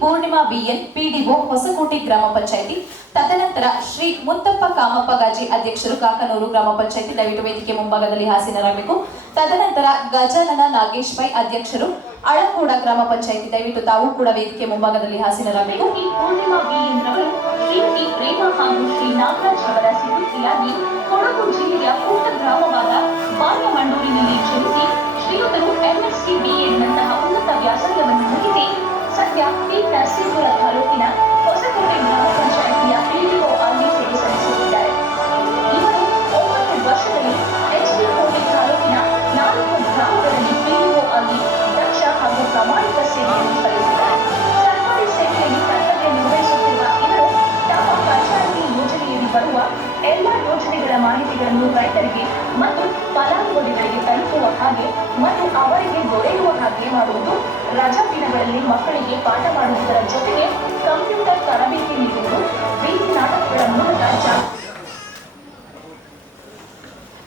Purnima B N PDO, Hosakote ಗ್ರಾಮ ಪಂಚಾಯಿತಿ. ತದನಂತರ ಶ್ರೀ ಮುತ್ತಪ್ಪ ಕಾಮಪ್ಪ ಗಾಜಿ ಅಧ್ಯಕ್ಷರು ಕಾಕನೂರು ಗ್ರಾಮ ಪಂಚಾಯಿತಿ ದಯವಿಟ್ಟು ವೇದಿಕೆ ಮುಂಭಾಗದಲ್ಲಿ ಹಾಸಿನರಾಗಬೇಕು. ತದನಂತರ ಗಜಾನನ ನಾಗೇಶ್ ಪೈ ಅಧ್ಯಕ್ಷರು ಅಳಕೋಡ ಗ್ರಾಮ ಪಂಚಾಯಿತಿ ದಯವಿಟ್ಟು ತಾವು ಕೂಡ ವೇದಿಕೆ ಮುಂಭಾಗದಲ್ಲಿ ಹಾಸೀನರಾಗಬೇಕು. ಪೂರ್ಣಿಮಾ ಬಿಎನ್ ಹಾಗೂ ಶ್ರೀ ನಾಗರಾಜ್ ಅವರ ಕೊಡಗು ಜಿಲ್ಲೆಯ ಗ್ರಾಮವಾದ ಜನಿಸಿ ಎಂಎಸ್ಸಿ ಬಿಎಡ್ ರಜಾ ದಿನಗಳಲ್ಲಿ ಮಕ್ಕಳಿಗೆ ಪಾಠ ಮಾಡುವುದರ ಜೊತೆಗೆ ಕಂಪ್ಯೂಟರ್ ತರಬೇತಿ ನೀಡುವುದು ಬೀದಿ ನಾಟಕಗಳ ಮೂಲಕ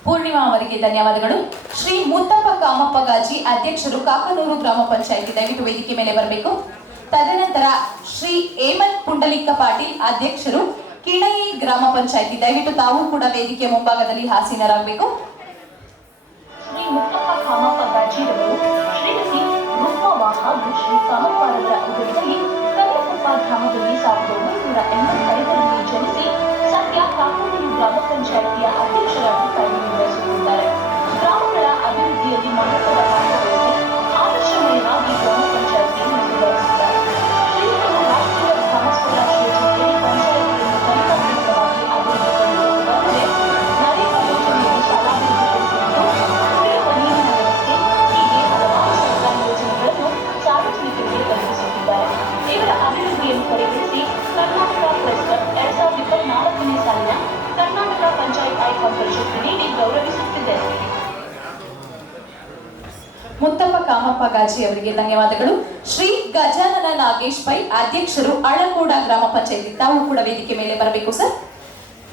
ಪೂರ್ಣಿಮಾ ಅವರಿಗೆ ಧನ್ಯವಾದಗಳು. ಶ್ರೀ ಮುತ್ತಪ್ಪ ಕಾಮಪ್ಪ ಗಾಜಿ ಅಧ್ಯಕ್ಷರು ಕಾಕನೂರು ಗ್ರಾಮ ಪಂಚಾಯಿತಿ ದಯವಿಟ್ಟು ವೇದಿಕೆ ಮೇಲೆ ಬರಬೇಕು. ತದನಂತರ ಶ್ರೀ ಹೇಮಂತ್ ಪುಂಡಲಿಕ್ಕ ಪಾಟೀಲ್ ಅಧ್ಯಕ್ಷರು ಕಿಣಯಿ ಗ್ರಾಮ ಪಂಚಾಯಿತಿ ದಯವಿಟ್ಟು ತಾವು ಕೂಡ ವೇದಿಕೆ ಮುಂಭಾಗದಲ್ಲಿ ಹಾಸೀನರಾಗಬೇಕು ಕಾಮಪ್ಪ ಗಾಜಿ ಅವರಿಗೆ ಧನ್ಯವಾದಗಳು. ಶ್ರೀ ಗಜಾನನ ನಾಗೇಶ್ ಪೈ ಅಧ್ಯಕ್ಷರು ಅಳಕೋಡ ಗ್ರಾಮ ಪಂಚಾಯತಿ, ತಾವು ಕೂಡ ವೇದಿಕೆ ಮೇಲೆ ಬರಬೇಕು ಸರ್.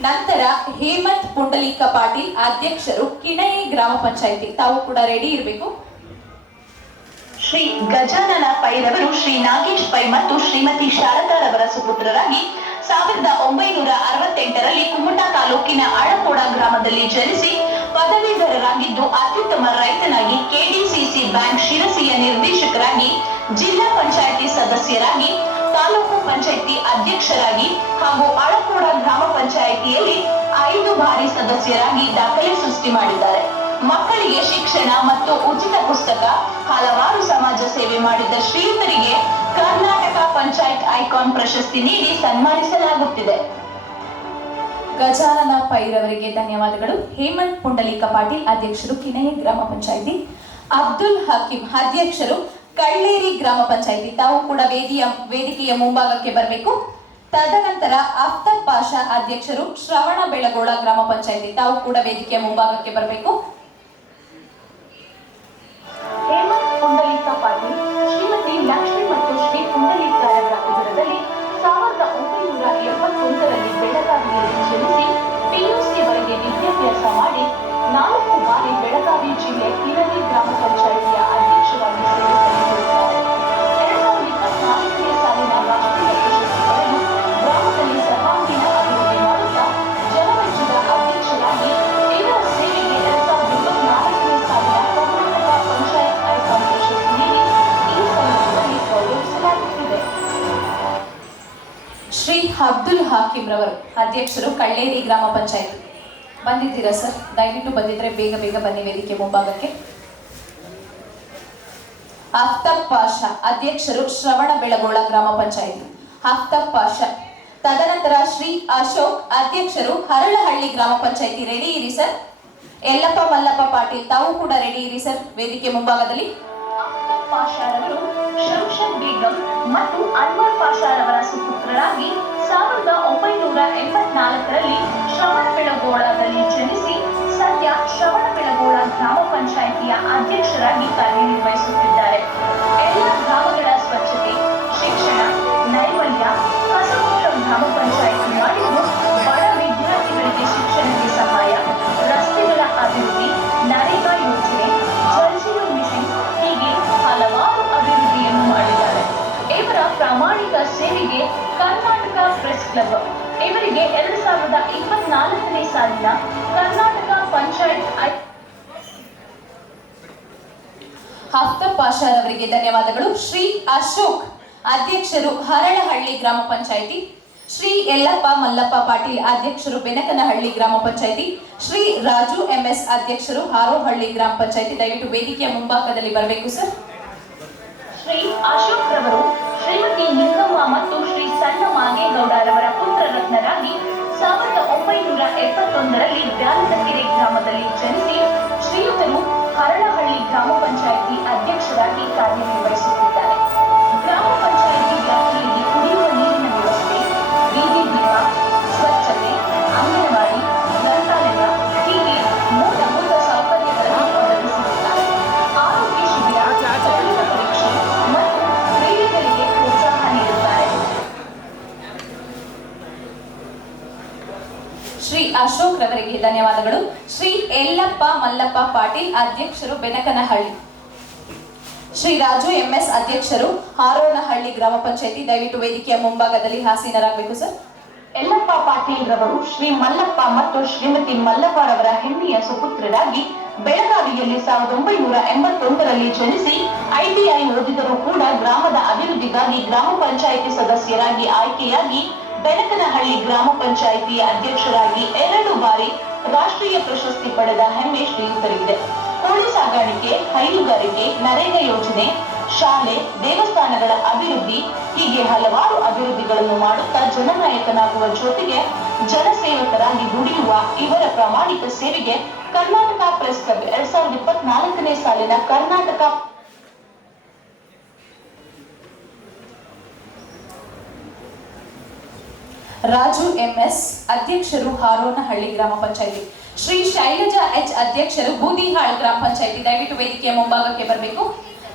ನಂತರ ಹೇಮಂತ್ ಪುಂಡಲೀಕ ಪಾಟೀಲ್ ಅಧ್ಯಕ್ಷರು ಕಿಣಯಿ ಗ್ರಾಮ ಪಂಚಾಯತಿ, ತಾವು ಕೂಡ ರೆಡಿ ಇರಬೇಕು. ಶ್ರೀ ಗಜಾನನ ಪೈರವರು ಶ್ರೀ ನಾಗೇಶ್ ಪೈ ಮತ್ತು ಶ್ರೀಮತಿ ಶಾರದಾರವರ ಸುಪುತ್ರರಾಗಿ ಸಾವಿರದ ಒಂಬೈನೂರ ಅರವತ್ತೆಂಟರಲ್ಲಿ ಕುಮಟಾ ತಾಲೂಕಿನ ಅಳಕೋಡ ಗ್ರಾಮದಲ್ಲಿ ಜನಿಸಿ ಪದವೀಧರರಾಗಿದ್ದು ಅತ್ಯುತ್ತಮ ರೈತನಾಗಿ ಕೆಡಿಸಿಸಿ ಬ್ಯಾಂಕ್ ಶಿರಸಿಯ ನಿರ್ದೇಶಕರಾಗಿ, ಜಿಲ್ಲಾ ಪಂಚಾಯಿತಿ ಸದಸ್ಯರಾಗಿ, ತಾಲೂಕು ಪಂಚಾಯಿತಿ ಅಧ್ಯಕ್ಷರಾಗಿ ಹಾಗೂ ಅಳಕೋಡ ಗ್ರಾಮ ಪಂಚಾಯಿತಿಯಲ್ಲಿ ಐದು ಬಾರಿ ಸದಸ್ಯರಾಗಿ ದಾಖಲೆ ಸೃಷ್ಟಿ ಮಾಡಿದ್ದಾರೆ. ಮಕ್ಕಳಿಗೆ ಶಿಕ್ಷಣ ಮತ್ತು ಉಚಿತ ಪುಸ್ತಕ, ಹಲವಾರು ಸಮಾಜ ಸೇವೆ ಮಾಡಿದ ಶ್ರೀಯುತರಿಗೆ ಕರ್ನಾಟಕ ಪಂಚಾಯತ್ ಐಕಾನ್ ಪ್ರಶಸ್ತಿ ನೀಡಿ ಸನ್ಮಾನಿಸಲಾಗುತ್ತಿದೆ. ಗಜಾನನ ಪೈರವರಿಗೆ ಧನ್ಯವಾದಗಳು. ಹೇಮಂತ್ ಪುಂಡಲೀಕ ಪಾಟೀಲ್ ಅಧ್ಯಕ್ಷರು ಕಿಣಯಿ ಗ್ರಾಮ ಪಂಚಾಯಿತಿ. ಅಬ್ದುಲ್ ಹಕೀಂ ಅಧ್ಯಕ್ಷರು ಕಳ್ಳೇರಿ ಗ್ರಾಮ ಪಂಚಾಯಿತಿ. ತಾವು ಕೂಡ ವೇದಿಯ ವೇದಿಕೆಯ ಮುಂಭಾಗಕ್ಕೆ ಬರಬೇಕು. ತದನಂತರ ಅಫ್ತರ್ ಪಾಷಾ ಅಧ್ಯಕ್ಷರು ಶ್ರವಣ ಬೆಳಗೋಳ ಗ್ರಾಮ ಪಂಚಾಯಿತಿ. ತಾವು ಕೂಡ ವೇದಿಕೆಯ ಮುಂಭಾಗಕ್ಕೆ ಬರಬೇಕು. ಅಬ್ದುಲ್ ಅಧ್ಯಕ್ಷರು ಕಳ್ಳೇರಿ ಗ್ರಾಮ ಪಂಚಾಯತ್. ಬಂದಿದ್ದೀರಾ ಸರ್? ದಯವಿಟ್ಟು ಬಂದಿದ್ರೆ ಬೇಗ ಬೇಗ ಬನ್ನಿ ವೇದಿಕೆ ಮುಂಭಾಗಕ್ಕೆ. ಆಫ್ತಾಬ್ ಪಾಷಾ, ಅಧ್ಯಕ್ಷರು ಶ್ರವಣ ಬೆಳಗೋಳ ಗ್ರಾಮ ಪಂಚಾಯಿತಿ. ಆಫ್ತಾಬ್ ಪಾಷಾ. ತದನಂತರ ಶ್ರೀ ಅಶೋಕ್, ಅಧ್ಯಕ್ಷರು ಹರಳಹಳ್ಳಿ ಗ್ರಾಮ ಪಂಚಾಯಿತಿ. ರೆಡಿ ಇರಿ ಸರ್. ಯಲ್ಲಪ್ಪ, ಮಲ್ಲಪ್ಪ ಪಾಟೀಲ್, ತಾವು ಕೂಡ ರೆಡಿ ಇರಿ ಸರ್ ವೇದಿಕೆ ಮುಂಭಾಗದಲ್ಲಿ. ಮತ್ತು ಅನ್ವರ್ ಪಾಷಾರವರ ಸುಪುತ್ರರಾಗಿ ಸಾವಿರದ ಒಂಬೈನೂರ ಎಂಬತ್ನಾಲ್ಕರಲ್ಲಿ ಶ್ರವಣಬೆಳಗೊಳದಲ್ಲಿ ಜನಿಸಿ, ಸದ್ಯ ಶ್ರವಣಬೆಳಗೊಳ ಗ್ರಾಮ ಪಂಚಾಯಿತಿಯ ಅಧ್ಯಕ್ಷರಾಗಿ ಕಾರ್ಯನಿರ್ವಹಿಸುತ್ತಿದ್ದಾರೆ. ಎಲ್ಲ ಗ್ರಾಮಗಳ ಸ್ವಚ್ಛತೆ, ಶಿಕ್ಷಣ, ನೈರ್ಮಲ್ಯ ಕಸಮುಕ್ತ ಗ್ರಾಮ ಪಂಚಾಯಿತಿ ಸಾಲಿನ ಕರ್ನಾಟಕ ಪಂಚಾಯತ್ ಪಾಷಾರ್ ಅವರಿಗೆ ಧನ್ಯವಾದಗಳು. ಶ್ರೀ ಅಶೋಕ್, ಅಧ್ಯಕ್ಷರು ಹರಳಹಳ್ಳಿ ಗ್ರಾಮ ಪಂಚಾಯಿತಿ. ಶ್ರೀ ಯಲ್ಲಪ್ಪ ಮಲ್ಲಪ್ಪ ಪಾಟೀಲ್ ಅಧ್ಯಕ್ಷರು ಬೆನಕನಹಳ್ಳಿ ಗ್ರಾಮ ಪಂಚಾಯಿತಿ. ಶ್ರೀ ರಾಜು ಎಂಎಸ್ ಅಧ್ಯಕ್ಷರು ಹಾರೋಹಳ್ಳಿ ಗ್ರಾಮ ಪಂಚಾಯಿತಿ. ದಯವಿಟ್ಟು ವೇದಿಕೆಯ ಮುಂಭಾಗದಲ್ಲಿ ಬರಬೇಕು, ಸರ್. ಶ್ರೀ ಅಶೋಕ್ ರವರು ಶ್ರೀಮತಿ ನಿಂಗಮ್ಮ ಮತ್ತು ಶ್ರೀ ಸಣ್ಣ ಮಾಗೇಗೌಡರವರ ಎಪ್ಪತ್ತೊಂದರಲ್ಲಿ ಬ್ಯಾಲದಕೆರೆ ಗ್ರಾಮದಲ್ಲಿ ಜನಿಸಿ ಶ್ರೀಯುತರು ಹರಳಹಳ್ಳಿ ಗ್ರಾಮ ಪಂಚಾಯಿತಿ ಅಧ್ಯಕ್ಷರಾಗಿ ಕಾರ್ಯನಿರ್ವಹಿಸುತ್ತಿದ್ದಾರೆ ಅಧ್ಯಕ್ಷರು ಬೆನಕನಹಳ್ಳಿ. ಶ್ರೀ ರಾಜು ಎಂಎಸ್ ಅಧ್ಯಕ್ಷರು ಹಾರೋನಹಳ್ಳಿ ಗ್ರಾಮ ಪಂಚಾಯತಿ. ದಯವಿಟ್ಟು ವೇದಿಕೆಯ ಮುಂಭಾಗದಲ್ಲಿ ಹಾಸೀನರಾಗಬೇಕು ಸರ್. ಯಲ್ಲಪ್ಪ ಪಾಟೀಲ್ ರವರು ಶ್ರೀ ಮಲ್ಲಪ್ಪ ಮತ್ತು ಶ್ರೀಮತಿ ಮಲ್ಲಪ್ಪರವರ ಹೆಮ್ಮೆಯ ಸುಪುತ್ರರಾಗಿ ಬೆಳಗಾವಿಯಲ್ಲಿ ಸಾವಿರದ ಒಂಬೈನೂರ ಎಂಬತ್ತೊಂದರಲ್ಲಿ ಜನಿಸಿ ಐಟಿಐ ಓದಿದರೂ ಕೂಡ ಗ್ರಾಮದ ಅಭಿವೃದ್ಧಿಗಾಗಿ ಗ್ರಾಮ ಪಂಚಾಯಿತಿ ಸದಸ್ಯರಾಗಿ ಆಯ್ಕೆಯಾಗಿ ಬೆಳಕನಹಳ್ಳಿ ಗ್ರಾಮ ಪಂಚಾಯಿತಿಯ ಅಧ್ಯಕ್ಷರಾಗಿ ಎರಡು ಬಾರಿ ರಾಷ್ಟ್ರೀಯ ಪ್ರಶಸ್ತಿ ಪಡೆದ ಹೆಮ್ಮೆ ಶ್ರೀಯುತರಿಗಿದೆ. ಕೋಳಿ ಸಾಗಾಣಿಕೆ ಹೈನುಗಾರಿಕೆ, ನರೇಗಾ ಯೋಜನೆ, ಶಾಲೆ, ದೇವಸ್ಥಾನಗಳ ಅಭಿವೃದ್ಧಿ, ಹೀಗೆ ಹಲವಾರು ಅಭಿವೃದ್ಧಿಗಳನ್ನು ಮಾಡುತ್ತಾ ಜನನಾಯಕನಾಗುವ ಜೊತೆಗೆ ಜನಸೇವಕರಾಗಿ ದುಡಿಯುವ ಇವರ ಪ್ರಾಮಾಣಿಕ ಸೇವೆಗೆ ಕರ್ನಾಟಕ ಪ್ರೆಸ್ ಕ್ಲಬ್ ಎರಡ್ ಸಾವಿರದ ಇಪ್ಪತ್ನಾಲ್ಕನೇ ಸಾಲಿನ ಕರ್ನಾಟಕ ರಾಜು ಎಂಎಸ್, ಅಧ್ಯಕ್ಷರು ಹಾರೋನಹಳ್ಳಿ ಗ್ರಾಮ ಪಂಚಾಯಿತಿ. ಶ್ರೀ ಶೈಲಜಾ ಎಚ್ ಅಧ್ಯಕ್ಷರು ಬೂದಿಹಾಳ್ ಗ್ರಾಮ ಪಂಚಾಯಿತಿ. ದಯವಿಟ್ಟು ವೇದಿಕೆಯ ಮುಂಭಾಗಕ್ಕೆ ಬರಬೇಕು.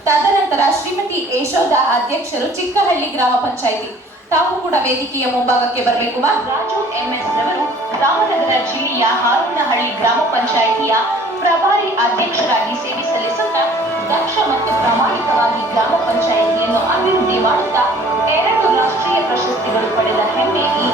ತದನಂತರ ಶ್ರೀಮತಿ ಯಶೋಧ ಅಧ್ಯಕ್ಷರು ಚಿಕ್ಕಹಳ್ಳಿ ಗ್ರಾಮ ಪಂಚಾಯಿತಿ. ತಾವು ಕೂಡ ವೇದಿಕೆಯ ಮುಂಭಾಗಕ್ಕೆ ಬರಬೇಕು ರಾಜು ಎಂಎಸ್ ರವರು ರಾಮನಗರ ಜಿಲ್ಲೆಯ ಹಾರೋನಹಳ್ಳಿ ಗ್ರಾಮ ಪಂಚಾಯಿತಿಯ ಪ್ರಭಾರಿ ಅಧ್ಯಕ್ಷರಾಗಿ ಸೇವೆ ಸಲ್ಲಿಸುತ್ತಾ ದಕ್ಷ ಮತ್ತು ಪ್ರಾಮಾಣಿಕವಾಗಿ ಗ್ರಾಮ ಪಂಚಾಯಿತಿಯನ್ನು ಅಭಿವೃದ್ಧಿ ಮಾಡುತ್ತಾ ಎರಡು ರಾಷ್ಟ್ರೀಯ ಪ್ರಶಸ್ತಿಗಳು ಪಡೆದ ಹೆಮ್ಮೆ ಈ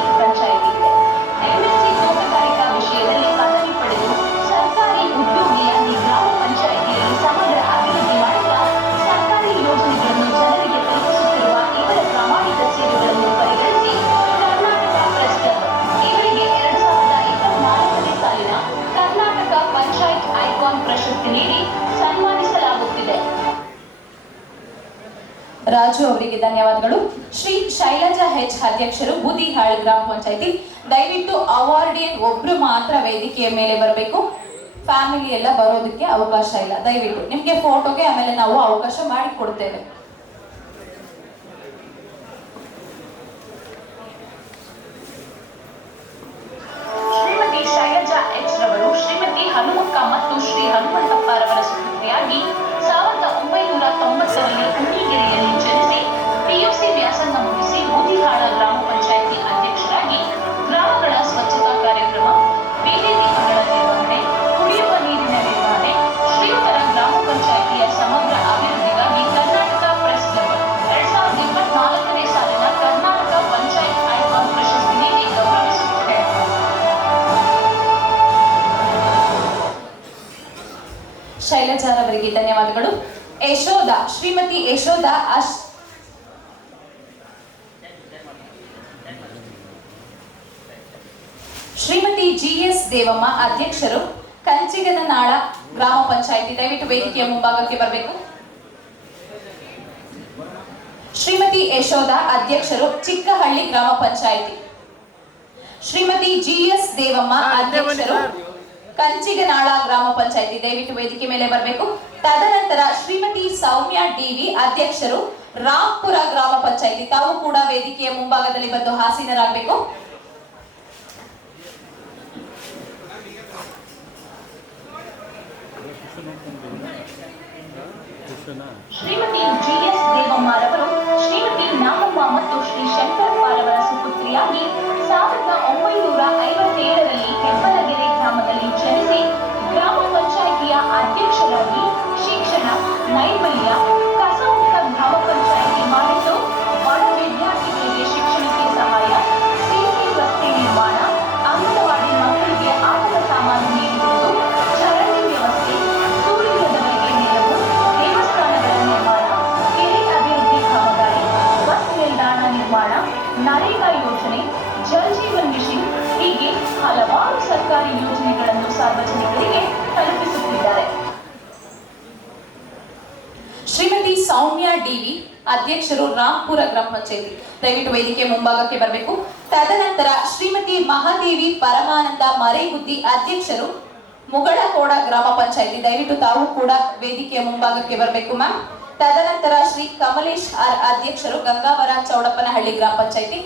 ಅಧ್ಯಕ್ಷರು ಬೂದಿಹಾಳ್ ಗ್ರಾಮ ಪಂಚಾಯಿತಿ. ದಯವಿಟ್ಟು ಅವಾರ್ಡಿಯನ್ ಒಬ್ರು ಮಾತ್ರ ವೇದಿಕೆಯ ಮೇಲೆ ಬರಬೇಕು. ಫ್ಯಾಮಿಲಿ ಎಲ್ಲ ಬರೋದಕ್ಕೆ ಅವಕಾಶ ಇಲ್ಲ. ದಯವಿಟ್ಟು ನಿಮ್ಗೆ ಫೋಟೋಗೆ ಆಮೇಲೆ ನಾವು ಅವಕಾಶ ಮಾಡಿ ಯಶೋಧ ಶ್ರೀಮತಿ ಯಶೋಧ ಅಶ್ ಶ್ರೀಮತಿ ಜಿ ಎಸ್ ದೇವಮ್ಮ ಅಧ್ಯಕ್ಷರು ಕಂಚಿಗನನಾಳ ಗ್ರಾಮ ಪಂಚಾಯಿತಿ ದಯವಿಟ್ಟು ವೇದಿಕೆಯ ಮುಂಭಾಗಕ್ಕೆ ಬರಬೇಕು. ಶ್ರೀಮತಿ ಯಶೋಧ ಅಧ್ಯಕ್ಷರು ಚಿಕ್ಕಹಳ್ಳಿ ಗ್ರಾಮ ಪಂಚಾಯಿತಿ. ಶ್ರೀಮತಿ ಜಿ ಎಸ್ ದೇವಮ್ಮ ಅಧ್ಯಕ್ಷರು ಕಂಚಿಗನಾಳ ಗ್ರಾಮ ಪಂಚಾಯಿತಿ ದಯವಿಟ್ಟು ವೇದಿಕೆ ಮೇಲೆ ಬರಬೇಕು. ತದನಂತರ ಶ್ರೀಮತಿ ಸೌಮ್ಯ ಡಿವಿ ಅಧ್ಯಕ್ಷರು ರಾಂಪುರ ಗ್ರಾಮ ಪಂಚಾಯಿತಿ. ತಾವು ಕೂಡ ವೇದಿಕೆಯ ಮುಂಭಾಗದಲ್ಲಿ ಬಂದು ಹಾಸೀನರಾಗಬೇಕು. ಶ್ರೀಮತಿ ಜಿಎಸ್ ದೇವಮ್ಮರವರು ಶ್ರೀಮತಿ ನಾಮಮ್ಮ ಮತ್ತು ಶ್ರೀ ಶಂಕರಪ್ಪರವರ ಸುಪುತ್ರಿಯಾಗಿ ಸಾವಿರದ ಒಂಬೈನೂರ ಐವತ್ತೇಳರಲ್ಲಿ ಶಿಕ್ಷಣ ಅಧ್ಯಕ್ಷರು ರಾಂಪುರ ಗ್ರಾಮ ಪಂಚಾಯಿತಿ. ದಯವಿಟ್ಟು ವೇದಿಕೆ ಮುಂಭಾಗಕ್ಕೆ ಬರಬೇಕು. ತದನಂತರ ಶ್ರೀಮತಿ ಮಹಾದೇವಿ ಪರಮಾನಂದ ಮರೇಗುದ್ದಿ ಅಧ್ಯಕ್ಷರು ಮುಗಳಕೋಡ ಗ್ರಾಮ ಪಂಚಾಯಿತಿ. ದಯವಿಟ್ಟು ತಾವು ಕೂಡ ವೇದಿಕೆಯ ಮುಂಭಾಗಕ್ಕೆ ಬರಬೇಕು, ಮ್ಯಾಮ್. ತದನಂತರ ಶ್ರೀ ಕಮಲೇಶ್ ಆರ್ ಅಧ್ಯಕ್ಷರು ಗಂಗಾವರ ಚೌಡಪ್ಪನಹಳ್ಳಿ ಗ್ರಾಮ ಪಂಚಾಯತಿ.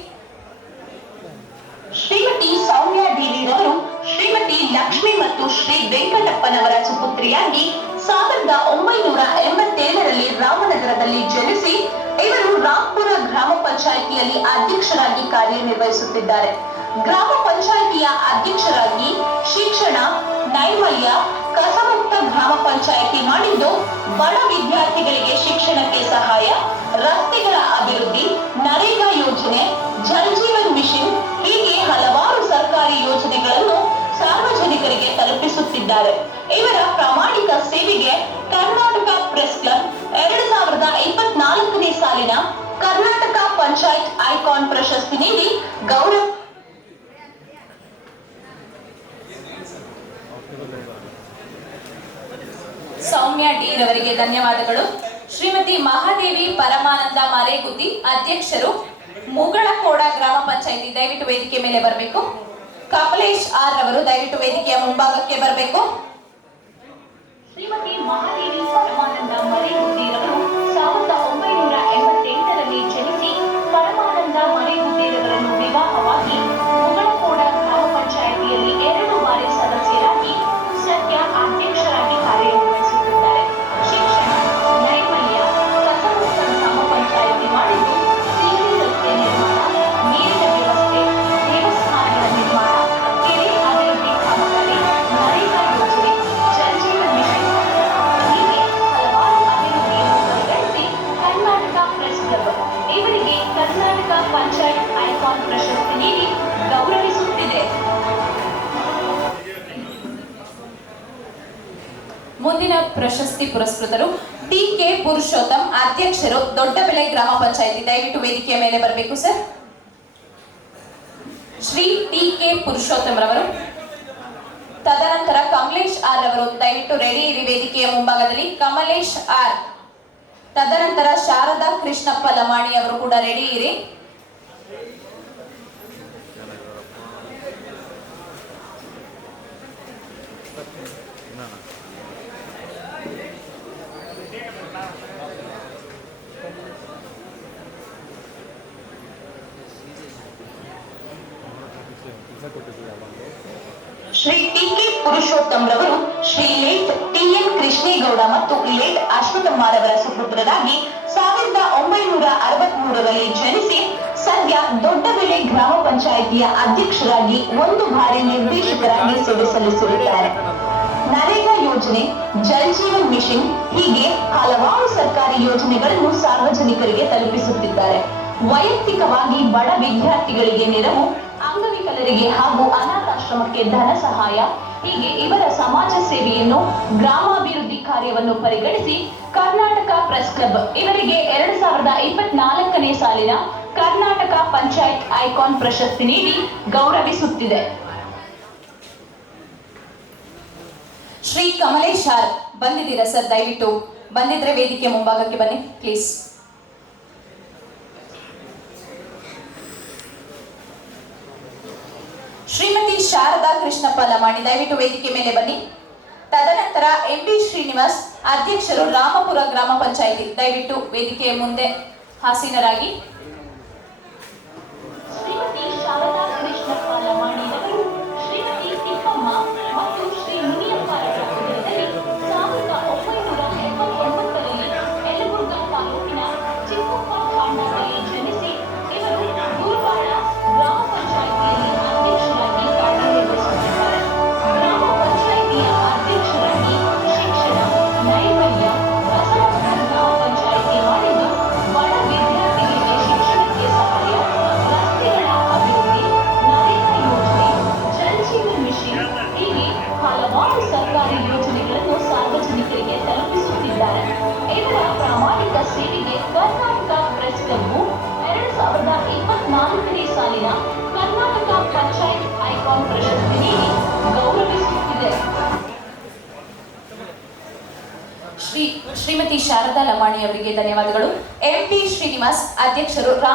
ಶ್ರೀಮತಿ ಸೌಮ್ಯ ದೇವಿರವರು ಶ್ರೀಮತಿ ಲಕ್ಷ್ಮಿ ಮತ್ತು ಶ್ರೀ ವೆಂಕಟಪ್ಪನವರ ಸುಪುತ್ರಿಯಾಗಿ ಸಾವಿರದ ಒಂಬೈನೂರ ಎಂಬತ್ತೇಳರಲ್ಲಿ ರಾಮನಗರದಲ್ಲಿ ಜನಿಸಿ ಇವರು ರಾಂಪುರ ಗ್ರಾಮ ಪಂಚಾಯಿತಿಯಲ್ಲಿ ಅಧ್ಯಕ್ಷರಾಗಿ ಕಾರ್ಯನಿರ್ವಹಿಸುತ್ತಿದ್ದಾರೆ. ಗ್ರಾಮ ಪಂಚಾಯಿತಿಯ ಅಧ್ಯಕ್ಷರಾಗಿ ಶಿಕ್ಷಣ, ನೈರ್ಮಲ್ಯ, ಕಸಮುಕ್ತ ಗ್ರಾಮ ಪಂಚಾಯಿತಿ ಮಾಡಿದ್ದು ಬಡ ವಿದ್ಯಾರ್ಥಿಗಳಿಗೆ ಶಿಕ್ಷಣಕ್ಕೆ ಸಹಾಯ ರಸ್ತೆಗಳ ಅಭಿವೃದ್ಧಿ, ನರೇಗಾ ಯೋಜನೆ ಜಲ್ ಜೀವನ್ ಮಿಷನ್ ಹೀಗೆ ಹಲವಾರು ಸರ್ಕಾರಿ ಯೋಜನೆಗಳನ್ನು ಸಾರ್ವಜನಿಕರಿಗೆ ತಲುಪಿಸುತ್ತಿದ್ದಾರೆ. ಇವರ ಪ್ರಾಮಾಣಿಕ ಸೇವೆಗೆ ಕರ್ನಾಟಕ ಪ್ರೆಸ್ ಕ್ಲಬ್ ಎರಡು ಸಾವಿರದ ಇಪ್ಪತ್ನಾಲ್ಕನೇ ಸಾಲಿನ ಕರ್ನಾಟಕ ಪಂಚಾಯತ್ ಐಕಾನ್ ಪ್ರಶಸ್ತಿ ನೀಡಿ ಗೌರವ ಸೌಮ್ಯ ಡಿ ರವರಿಗೆ ಧನ್ಯವಾದಗಳು. ಶ್ರೀಮತಿ ಮಹಾದೇವಿ ಪರಮಾನಂದ ಮಾರೇಗುತ್ತಿ ಅಧ್ಯಕ್ಷರು ಮುಗಳಕೋಡ ಗ್ರಾಮ ಪಂಚಾಯಿತಿ ದಯವಿಟ್ಟು ವೇದಿಕೆ ಮೇಲೆ ಬರಬೇಕು. ಕಮಲೇಶ್ ಆರ್ ರವರು ದಯವಿಟ್ಟು ವೇದಿಕೆಯ ಮುಂಭಾಗಕ್ಕೆ ಬರಬೇಕು. ಮುಂದಿನ ಪ್ರಶಸ್ತಿ ಪುರಸ್ಕೃತರು ಟಿ ಕೆ ಪುರುಷೋತ್ತಮ್, ಅಧ್ಯಕ್ಷರು ದೊಡ್ಡಬೆಲೆ ಗ್ರಾಮ ಪಂಚಾಯತಿ. ದಯವಿಟ್ಟು ವೇದಿಕೆಯ ಮೇಲೆ ಬರಬೇಕು, sir. Shri T K Purushottam ರವರು, ತದನಂತರ ಕಮಲೇಶ್ ಆರ್ ಅವರು ದಯವಿಟ್ಟು ರೆಡಿ ಇರಿ ವೇದಿಕೆಯ ಮುಂಭಾಗದಲ್ಲಿ. ಕಮಲೇಶ್ ಆರ್, ತದನಂತರ ಶಾರದಾ ಕೃಷ್ಣಪ್ಪ ಲಮಾಣಿ ಅವರು ಕೂಡ ರೆಡಿ ಇರಿ. ಶ್ರೀ ಟಿ ಕೆ ಪುರುಷೋತ್ತಮ್ ರವರು Shri late T N Krishnegowda ಮತ್ತು ಲೇಟ್ ಅಶ್ವಥಮ್ಮರವರ ಸುಪುತ್ರರಾಗಿ ಸಾವಿರದ ಒಂಬೈನೂರ ಅರವತ್ತ್ ಮೂರರಲ್ಲಿ ಜನಿಸಿ ಸದ್ಯ ದೊಡ್ಡಬೆಳೆ ಗ್ರಾಮ ಪಂಚಾಯಿತಿಯ ಅಧ್ಯಕ್ಷರಾಗಿ ಒಂದು ಬಾರಿ ನಿರ್ದೇಶಕರಾಗಿ ಸೇವೆ ಸಲ್ಲಿಸಿರುತ್ತಾರೆ. ನರೇಗಾ ಯೋಜನೆ, ಜಲ್ ಜೀವನ್ ಮಿಷನ್ ಹೀಗೆ ಹಲವಾರು ಸರ್ಕಾರಿ ಯೋಜನೆಗಳನ್ನು ಸಾರ್ವಜನಿಕರಿಗೆ ತಲುಪಿಸುತ್ತಿದ್ದಾರೆ. ವೈಯಕ್ತಿಕವಾಗಿ ಬಡ ವಿದ್ಯಾರ್ಥಿಗಳಿಗೆ ನೆರವು ಅಂಗವಿಕಲರಿಗೆ ಹಾಗೂ ಅನಾಥಾಶ್ರಮಕ್ಕೆ ಧನ ಸಹಾಯ, ಹೀಗೆ ಇವರ ಸಮಾಜ ಸೇವೆಯನ್ನು ಗ್ರಾಮಾಭಿವೃದ್ಧಿ ಕಾರ್ಯವನ್ನು ಪರಿಗಣಿಸಿ ಕರ್ನಾಟಕ ಪ್ರೆಸ್ ಕ್ಲಬ್. ಇವರಿಗೆ ಎರಡ್ ಸಾವಿರದ ಇಪ್ಪತ್ನಾಲ್ಕನೇ ಸಾಲಿನ ಕರ್ನಾಟಕ ಪಂಚಾಯತ್ ಐಕಾನ್ ಪ್ರಶಸ್ತಿ ನೀಡಿ ಗೌರವಿಸುತ್ತಿದೆ. ಶ್ರೀ ಕಮಲೇಶ್ ಬಂದಿದ್ದೀರಾ ಸರ್? ದಯವಿಟ್ಟು ಬಂದಿದ್ರೆ ವೇದಿಕೆ ಮುಂಭಾಗಕ್ಕೆ ಬನ್ನಿ, ಪ್ಲೀಸ್. ಶ್ರೀಮತಿ ಶಾರದಾ ಕೃಷ್ಣಪ್ಪ ಲಮಾಣಿ ದಯವಿಟ್ಟು ವೇದಿಕೆ ಮೇಲೆ ಬನ್ನಿ. ತದನಂತರ ಎಂ ಬಿ ಶ್ರೀನಿವಾಸ್, ಅಧ್ಯಕ್ಷರು ರಾಮಪುರ ಗ್ರಾಮ ಪಂಚಾಯಿತಿ, ದಯವಿಟ್ಟು ವೇದಿಕೆಯ ಮುಂದೆ ಹಾಸೀನರಾಗಿ ಅವರಿಗೆ ಧನ್ಯವಾದಗಳು. ಎಂಪಿ ಶ್ರೀನಿವಾಸ್ ಅಧ್ಯಕ್ಷರು